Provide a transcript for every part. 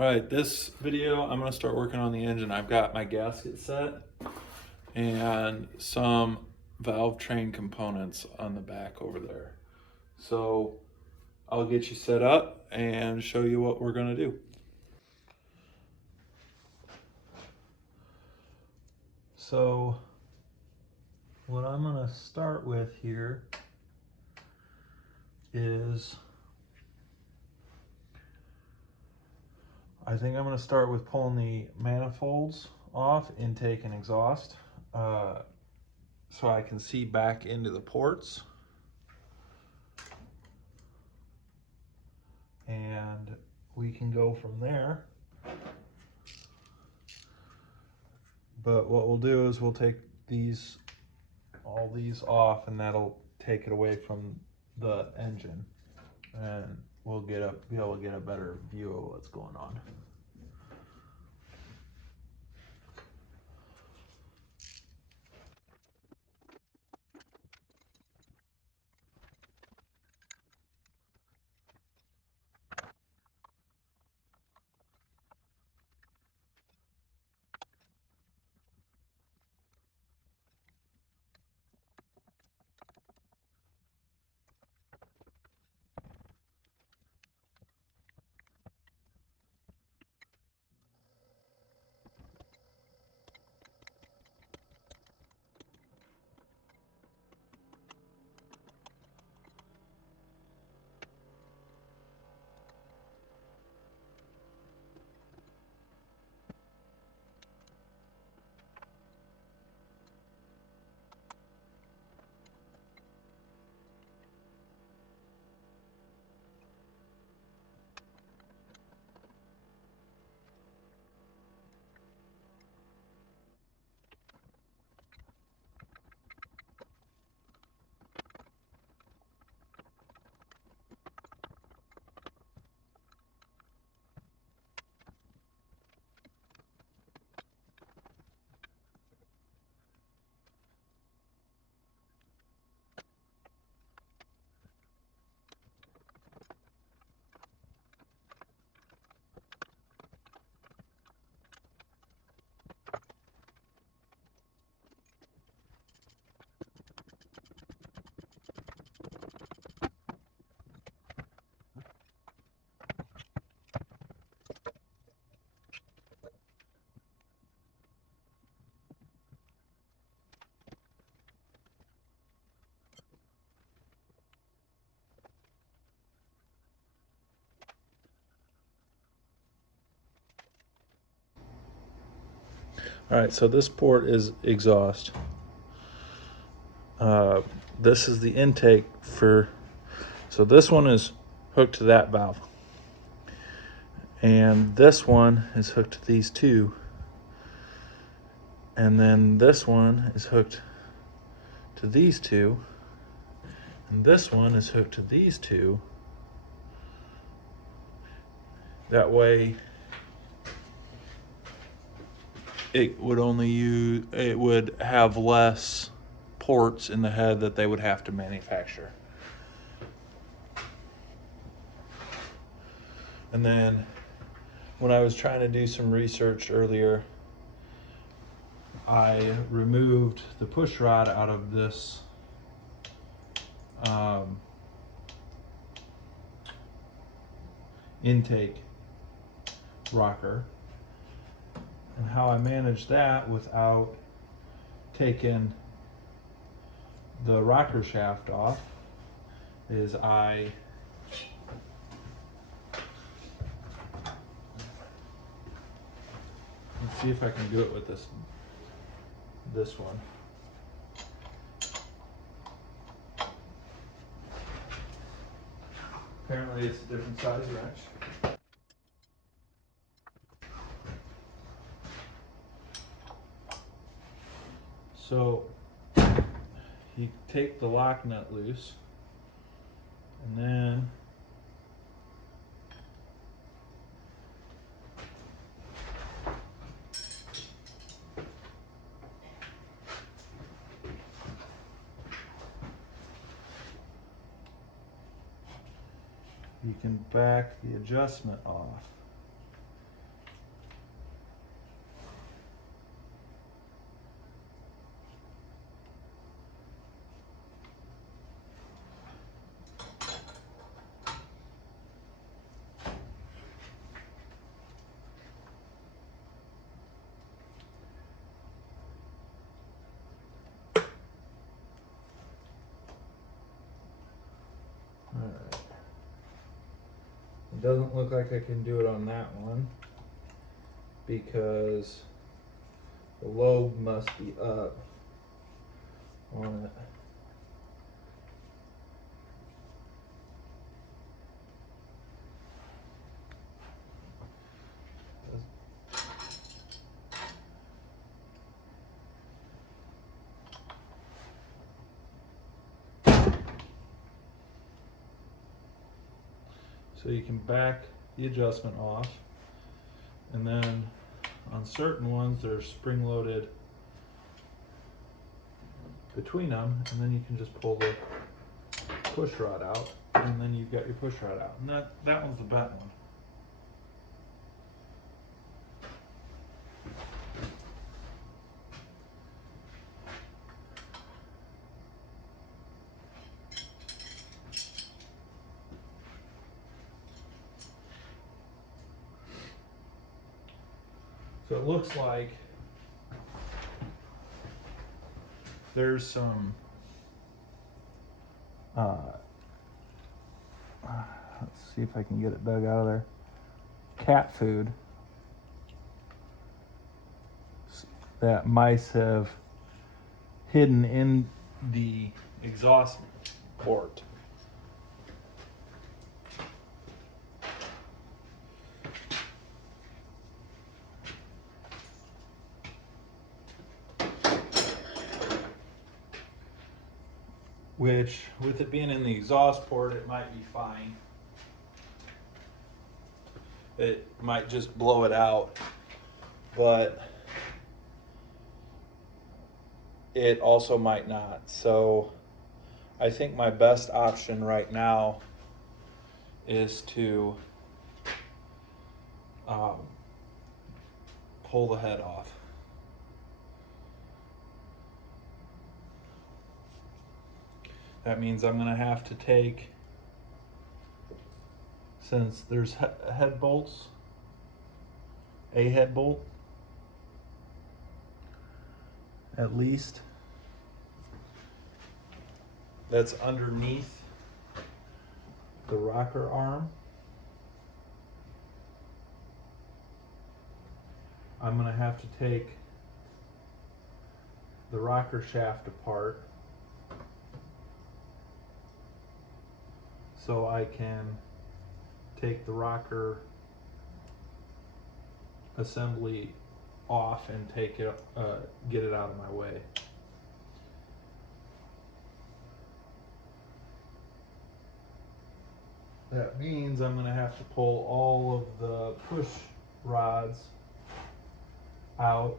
All right, this video, I'm gonna start working on the engine. I've got my gasket set and some valve train components on the back over there. So I'll get you set up and show you what we're gonna do. So what I'm gonna start with here is I think I'm gonna start with pulling the manifolds off, intake and exhaust, so I can see back into the ports. And we can go from there. But what we'll do is we'll take all these off, and that'll take it away from the engine, and we'll be able to get a better view of what's going on. All right, so this port is exhaust. This is the intake so this one is hooked to that valve. And this one is hooked to these two. And then this one is hooked to these two. And this one is hooked to these two. That way it would have less ports in the head that they would have to manufacture. And then when I was trying to do some research earlier, I removed the push rod out of this intake rocker. And how I managed that without taking the rocker shaft off is let's see if I can do it with this one. Apparently it's a different size wrench. So you take the lock nut loose, and then you can back the adjustment off. Doesn't look like I can do it on that one because the lobe must be up on it. So you can back the adjustment off, and then on certain ones they're spring loaded between them, and then you can just pull the push rod out, and then you've got your push rod out. And that one's the bent one. So it looks like there's some let's see if I can get it dug out of there. Cat food that mice have hidden in the exhaust port. Which, with it being in the exhaust port, it might be fine. It might just blow it out, but it also might not. So I think my best option right now is to pull the head off. That means I'm going to have to take, since there's head bolts, a head bolt at least that's underneath the rocker arm. I'm going to have to take the rocker shaft apart so I can take the rocker assembly off and take it, get it out of my way. That means I'm going to have to pull all of the push rods out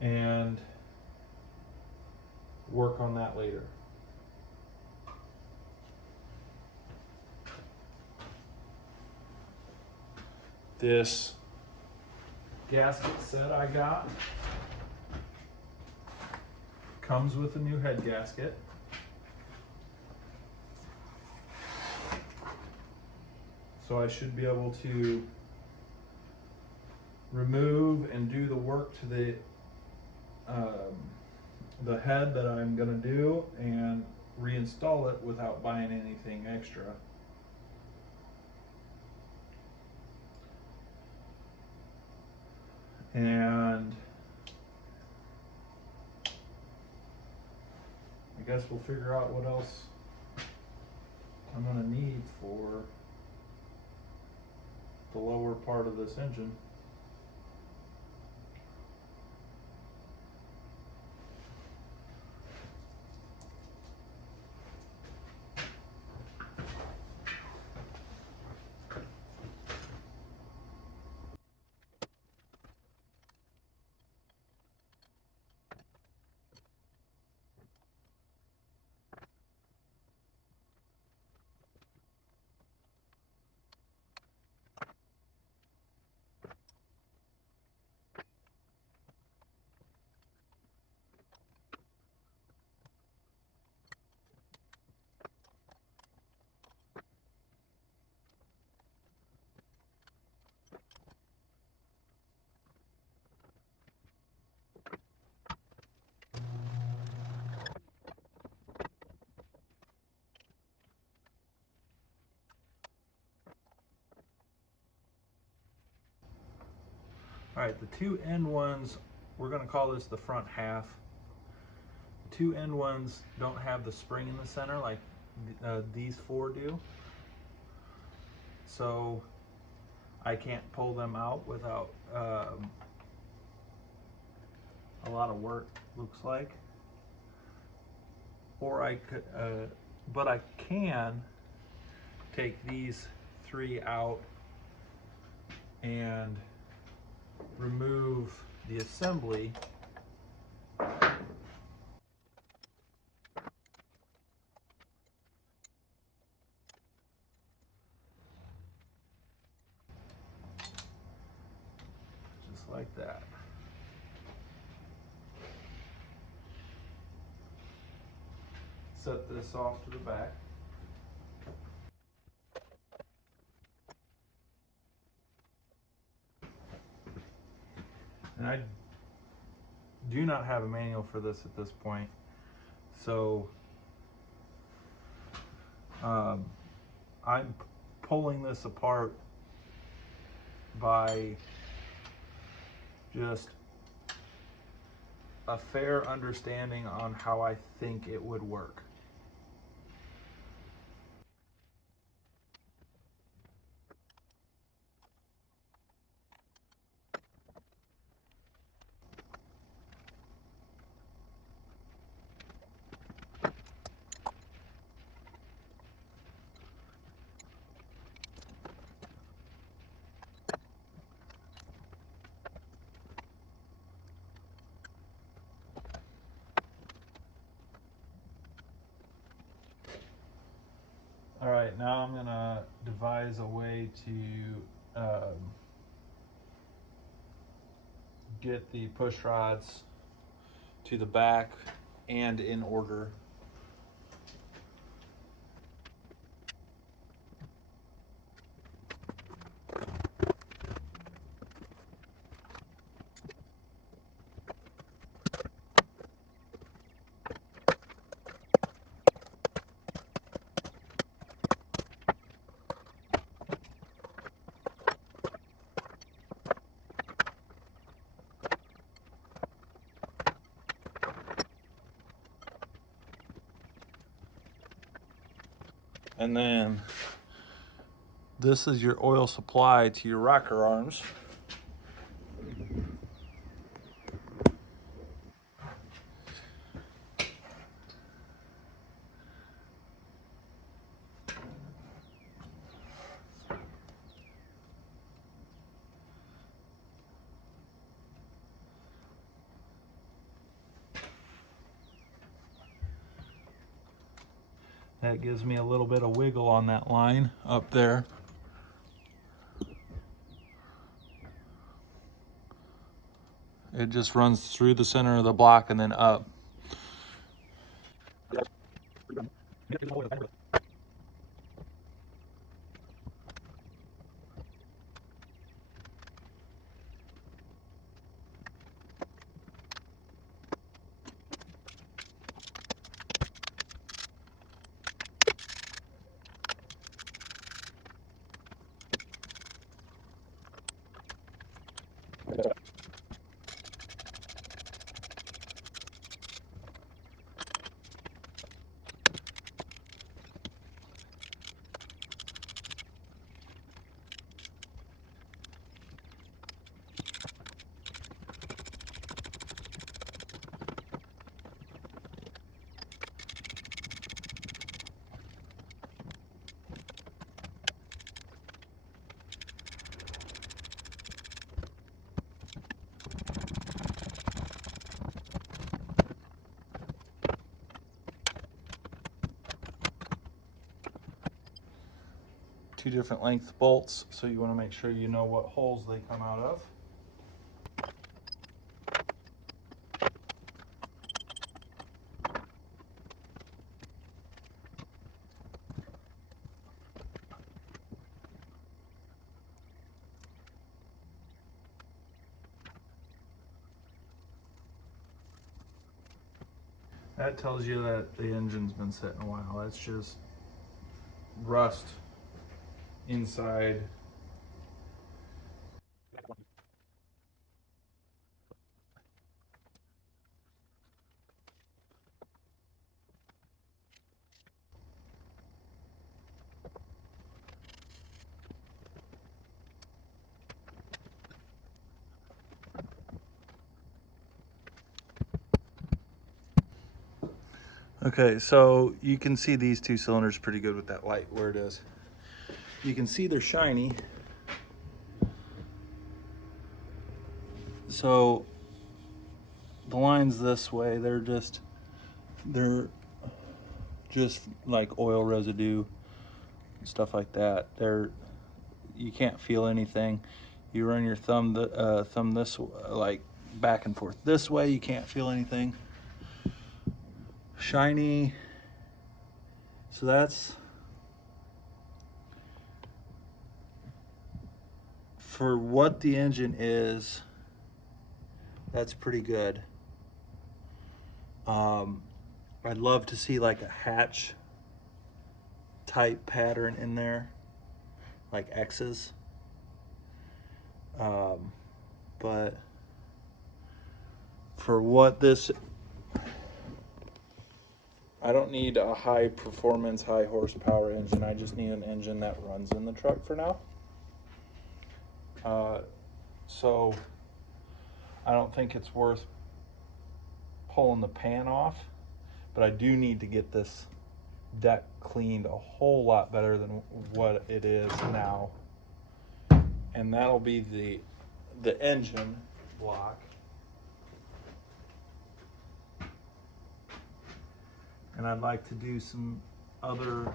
and work on that later. This gasket set I got comes with a new head gasket. So I should be able to remove and do the work to the head that I'm going to do and reinstall it without buying anything extra. And I guess we'll figure out what else I'm going to need for the lower part of this engine. All right, the two end ones, we're going to call this the front half. The two end ones don't have the spring in the center like these four do. So I can't pull them out without a lot of work, looks like. Or I could, but I can take these three out and remove the assembly. Just like that. Set this off to the back. And I do not have a manual for this at this point, so I'm pulling this apart by just a fair understanding on how I think it would work. All right, now I'm gonna devise a way to get the push rods to the back and in order. And then this is your oil supply to your rocker arms. That gives me a little bit of wiggle on that line up there. It just runs through the center of the block and then up. Two different length bolts, so you want to make sure you know what holes they come out of. That tells you that the engine's been sitting a while. That's just rust inside. Okay, so you can see these two cylinders pretty good with that light where it is. You can see they're shiny. So the lines this way, they're just like oil residue, stuff like that. You can't feel anything. You run your thumb this like back and forth this way, you can't feel anything. Shiny. So that's for what the engine is. That's pretty good. I'd love to see like a hatch type pattern in there, like X's. But for what this, I don't need a high performance, high horsepower engine. I just need an engine that runs in the truck for now. So I don't think it's worth pulling the pan off, but I do need to get this deck cleaned a whole lot better than what it is now. And that'll be the engine block. And I'd like to do some other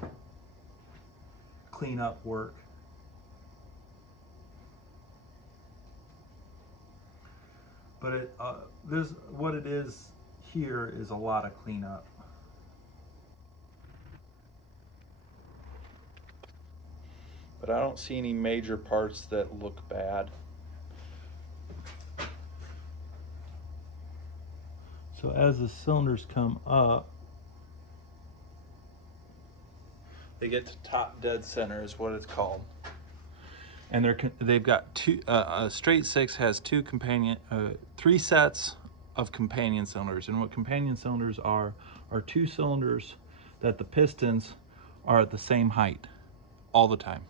cleanup work. But what it is here is a lot of cleanup. But I don't see any major parts that look bad. So as the cylinders come up, they get to top dead center is what it's called. And they've got two. A straight six has three sets of companion cylinders. And what companion cylinders are two cylinders that the pistons are at the same height all the time.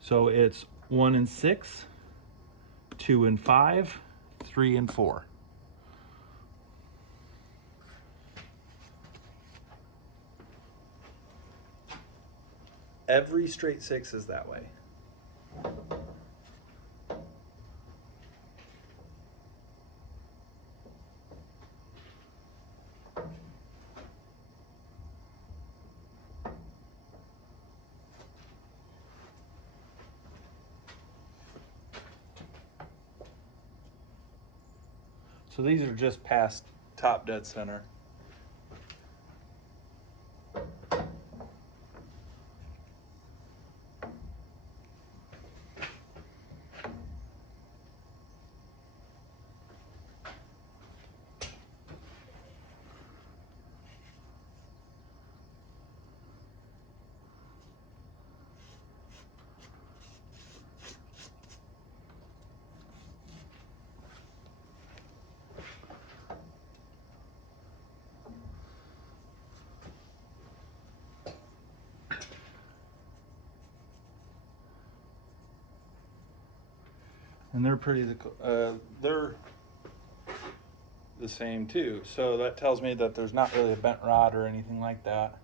So it's 1 and 6, 2 and 5, 3 and 4. Every straight six is that way. So these are just past top dead center. And they're the same too. So that tells me that there's not really a bent rod or anything like that.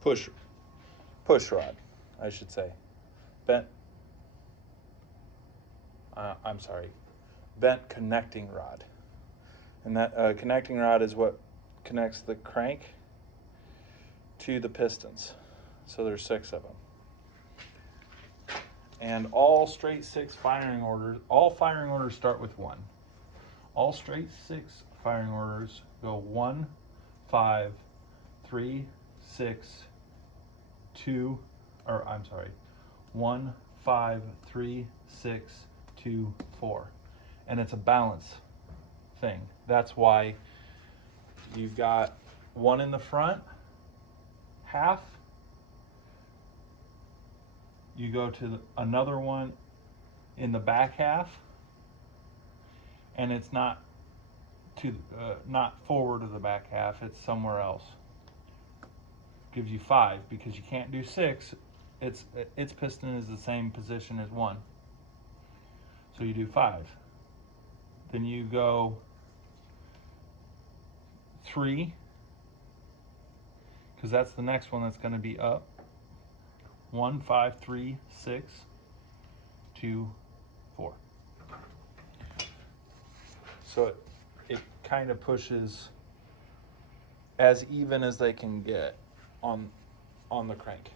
Push rod, I should say. Bent connecting rod. And that connecting rod is what connects the crank to the pistons. So there's 6 of them. And all straight six firing orders, start with 1. All straight six firing orders go 1, 5, 3, 6, 2, 1, 5, 3, 6, 2, 4. And it's a balance thing. That's why you've got 1 in the front, half. You go to another one in the back half, and it's not forward of the back half, it's somewhere else. Gives you 5 because you can't do 6. Its piston is the same position as 1. So you do 5. Then you go 3, because that's the next one that's going to be up. 1, 5, 3, 6, 2, 4. So it kind of pushes as even as they can get on the crank.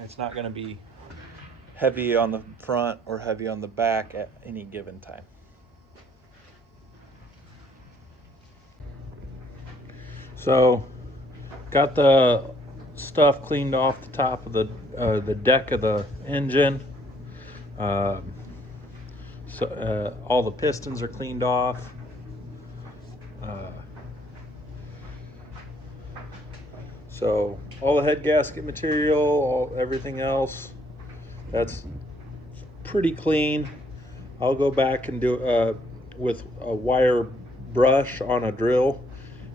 It's not going to be heavy on the front or heavy on the back at any given time. So got the stuff cleaned off the top of the deck of the engine. All the pistons are cleaned off. So all the head gasket material, everything else, that's pretty clean. I'll go back and do with a wire brush on a drill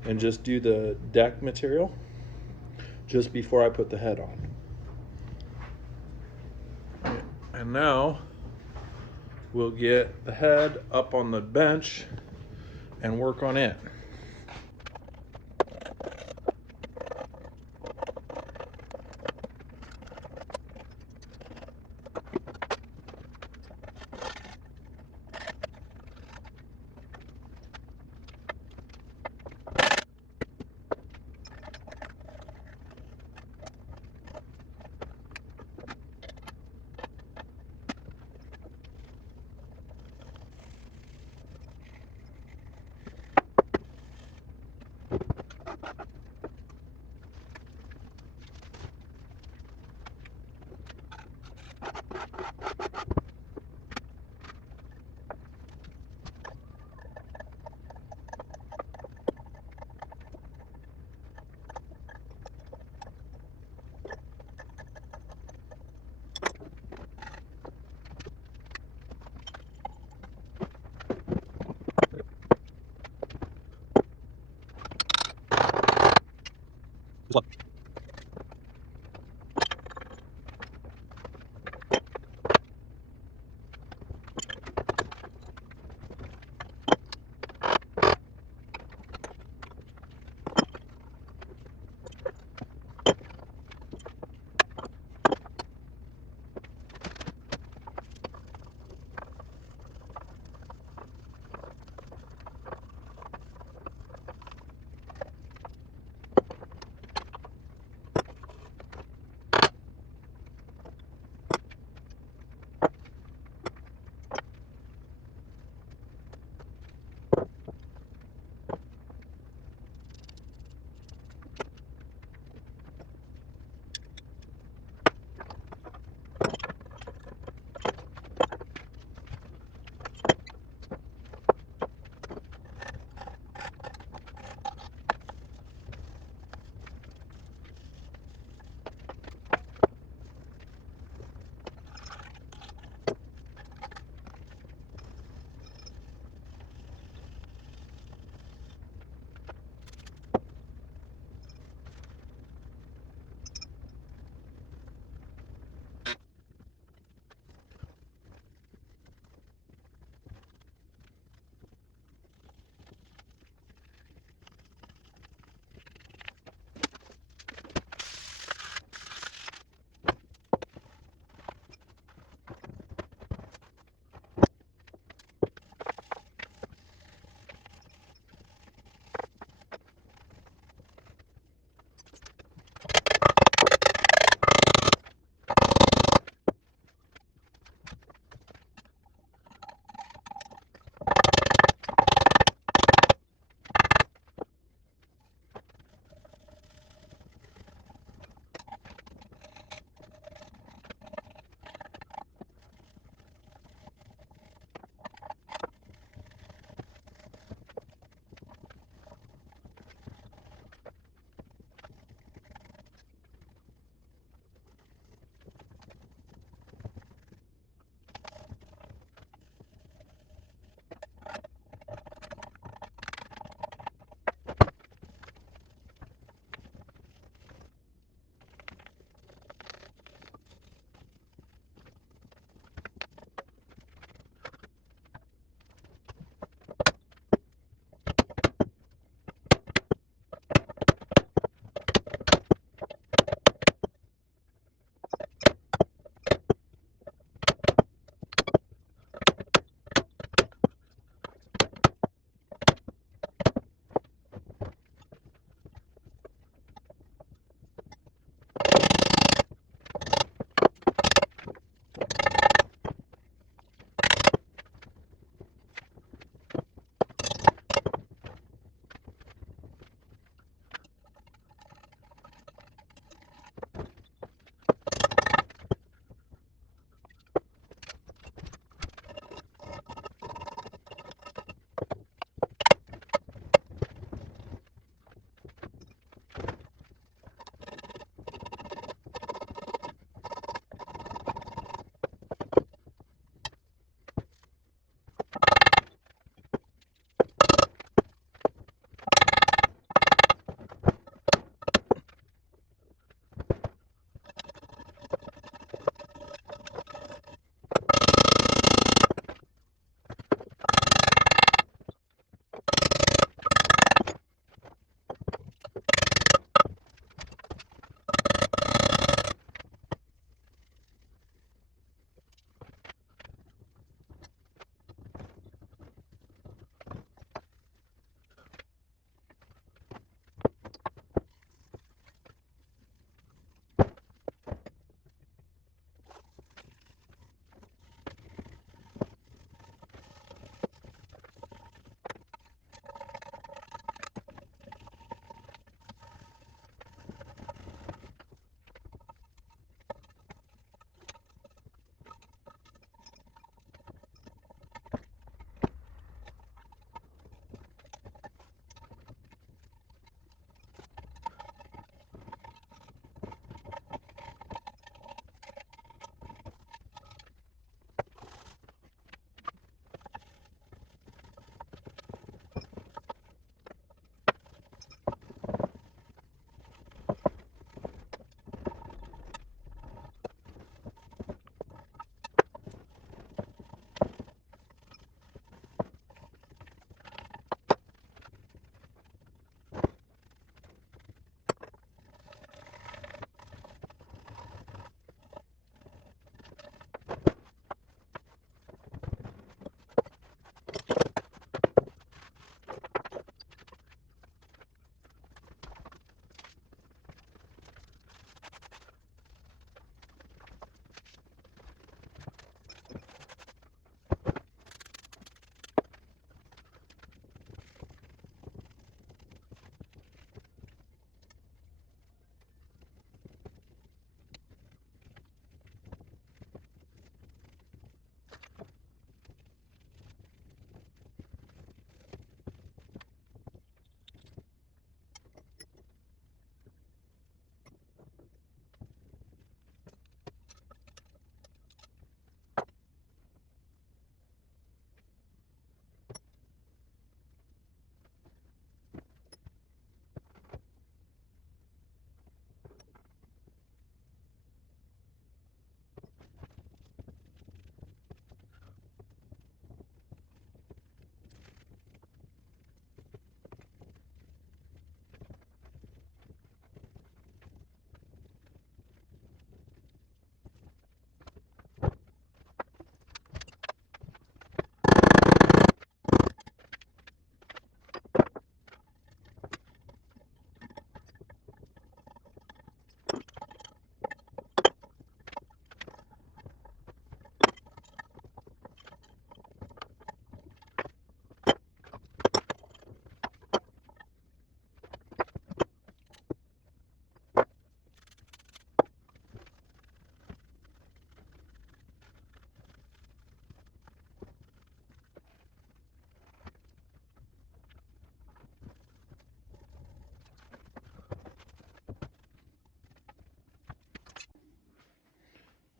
and just do the deck material just before I put the head on. And now we'll get the head up on the bench and work on it.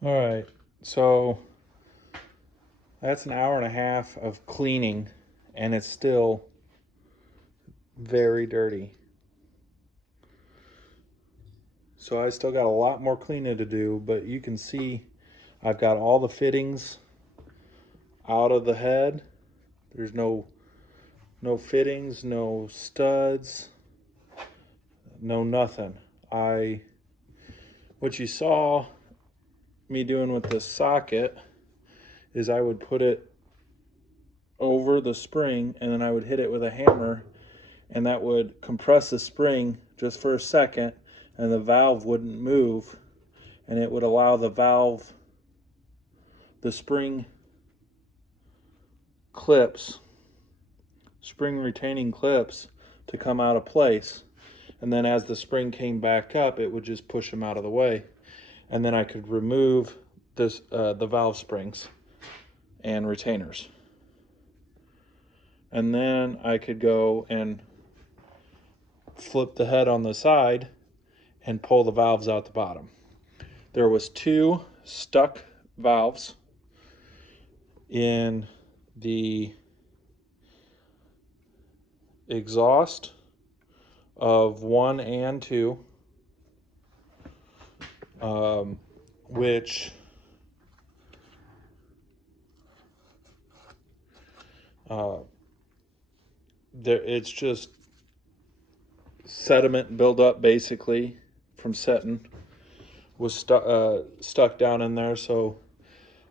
All right, so that's an hour and a half of cleaning, and it's still very dirty. So I still got a lot more cleaning to do, but you can see I've got all the fittings out of the head. There's no fittings, no studs, no nothing. What you saw me doing with the socket is I would put it over the spring and then I would hit it with a hammer, and that would compress the spring just for a second, and the valve wouldn't move, and it would allow the spring retaining clips to come out of place. And then as the spring came back up, it would just push them out of the way. And then I could remove the valve springs and retainers. And then I could go and flip the head on the side and pull the valves out the bottom. There was 2 stuck valves in the exhaust of 1 and 2, which it's just sediment buildup basically from setting was stuck down in there. So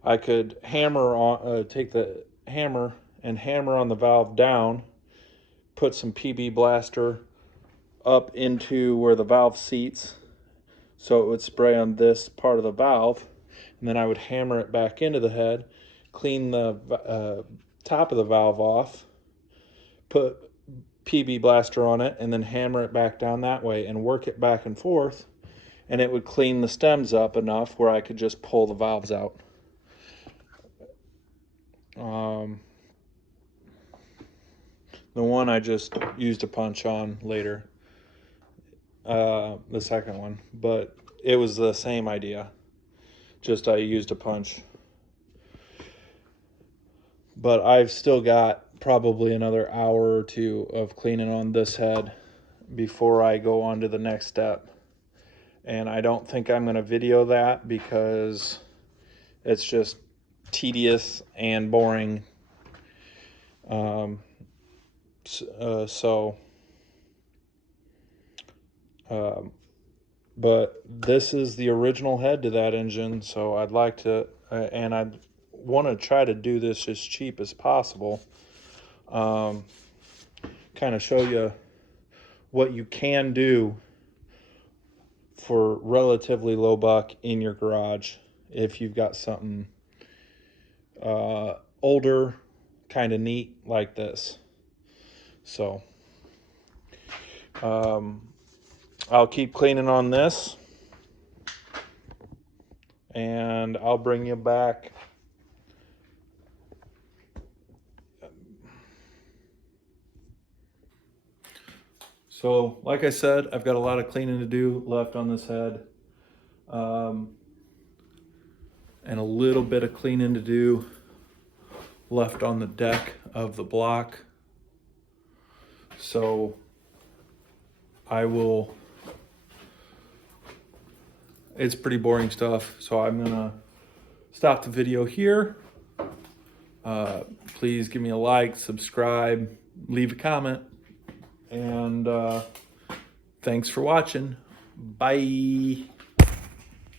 I could take the hammer and hammer on the valve down, put some PB blaster up into where the valve seats so it would spray on this part of the valve, and then I would hammer it back into the head, clean the top of the valve off, put PB blaster on it, and then hammer it back down that way and work it back and forth, and it would clean the stems up enough where I could just pull the valves out. The one I just used a punch on later, the second one, but it was the same idea, just I used a punch. But I've still got probably another hour or 2 of cleaning on this head before I go on to the next step. And I don't think I'm going to video that because it's just tedious and boring. But this is the original head to that engine, so I'd like to, and I'd want to try to do this as cheap as possible. Kind of show you what you can do for relatively low buck in your garage if you've got something older, kind of neat like this. So I'll keep cleaning on this, and I'll bring you back. So, like I said, I've got a lot of cleaning to do left on this head, and a little bit of cleaning to do left on the deck of the block. So it's pretty boring stuff, so I'm gonna stop the video here. Please give me a like, subscribe, leave a comment, and thanks for watching. Bye.